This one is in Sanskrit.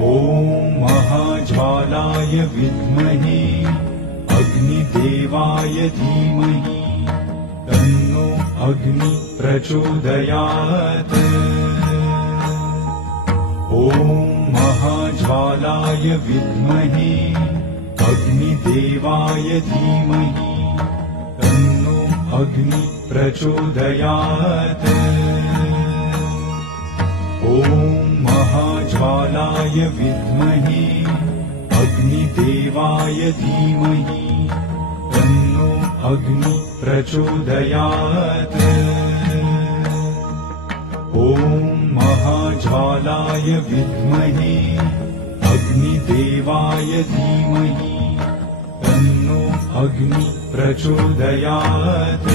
ॐ महाज्वालाय विद्महे अग्निदेवाय धीमहि तन्नो अग्नि प्रचोदयात्। ॐ महाज्वालाय विद्महे अग्निदेवाय धीमहि तन्नो अग्नि प्रचोदयात्। ॐ महाज्वालाय विद्महे अग्निदेवाय धीमहि तन्नो अग्नि प्रचोदयात्। ॐ महाज्वालाय विद्महे अग्निदेवाय धीमहि तन्नो अग्नि प्रचोदयात्।